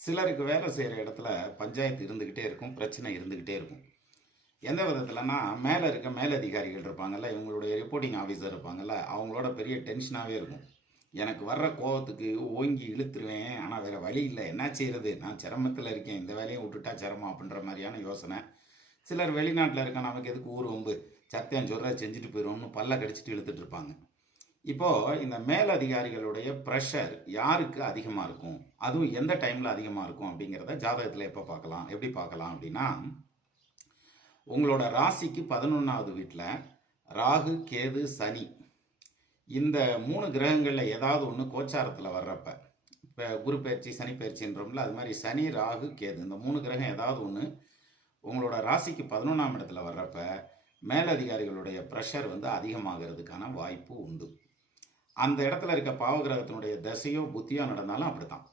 சிலருக்கு வேலை செய்கிற இடத்துல பஞ்சாயத்து இருந்துக்கிட்டே இருக்கும், பிரச்சனை இருந்துக்கிட்டே இருக்கும். எந்த விதத்திலனா, மேலே இருக்க மேலதிகாரிகள் இருப்பாங்கல்ல, இவங்களுடைய ரிப்போர்ட்டிங் ஆஃபீஸர் இருப்பாங்கல்ல, அவங்களோட பெரிய டென்ஷனாகவே இருக்கும். எனக்கு வர்ற கோவத்துக்கு ஓங்கி இழுத்துருவேன், ஆனால் வேறு வழி இல்லை, என்ன செய்கிறது, நான் சிரமத்தில் இருக்கேன், இந்த வேலையை விட்டுட்டா சிரமம் அப்படின்ற மாதிரியான யோசனை. சிலர் வெளிநாட்டில் இருக்க, நமக்கு எதுக்கு ஊர் வம்பு, சத்தியம் சொல்கிறத செஞ்சுட்டு போயிடும்னு பல்ல கடிச்சிட்டு இழுத்துட்டு இருப்பாங்க. இப்போது இந்த மேலதிகாரிகளுடைய ப்ரெஷர் யாருக்கு அதிகமாக இருக்கும், அதுவும் எந்த டைமில் அதிகமாக இருக்கும் அப்படிங்கிறத ஜாதகத்தில் எப்போ பார்க்கலாம், எப்படி பார்க்கலாம் அப்படின்னா, உங்களோட ராசிக்கு 11வது வீட்டில் ராகு, கேது, சனி இந்த 3 கிரகங்களில் ஏதாவது ஒன்று கோச்சாரத்தில் வர்றப்ப, இப்போ குரு பயிற்சி, சனி பயிற்சின்றோம்ல, அது மாதிரி சனி, ராகு, கேது இந்த 3 கிரகம் ஏதாவது ஒன்று உங்களோட ராசிக்கு 11ஆம் இடத்துல வர்றப்ப மேலதிகாரிகளுடைய ப்ரெஷர் அதிகமாகிறதுக்கான வாய்ப்பு உண்டு. அந்த இடத்துல இருக்க பாவகிரகத்தினுடைய தசையோ புத்தியோ நடந்தாலும் அப்படித்தான்.